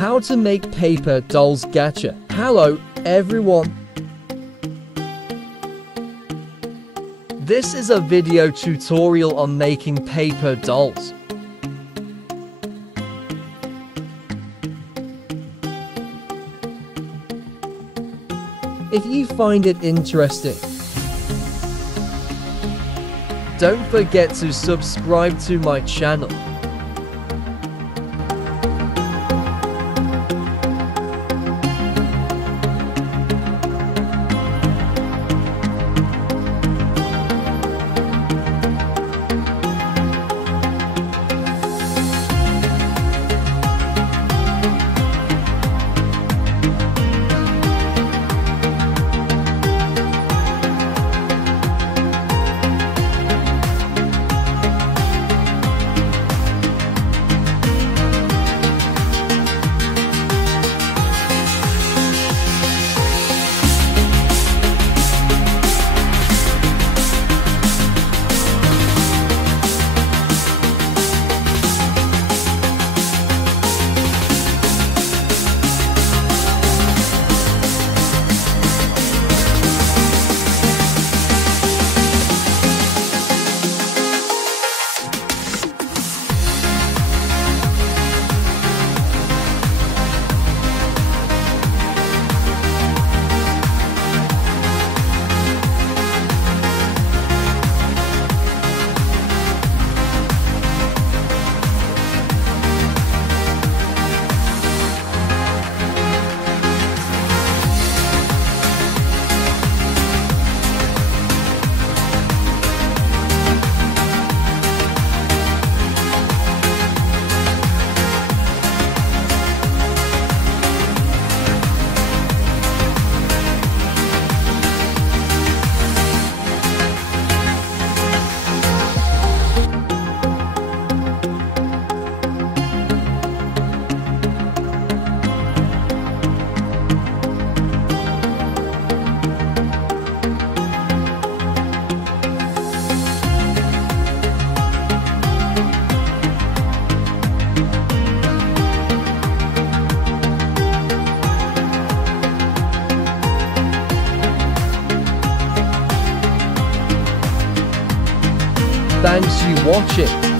How to make paper dolls gacha. Hello everyone. This is a video tutorial on making paper dolls. If you find it interesting, don't forget to subscribe to my channel. Thanks for watching.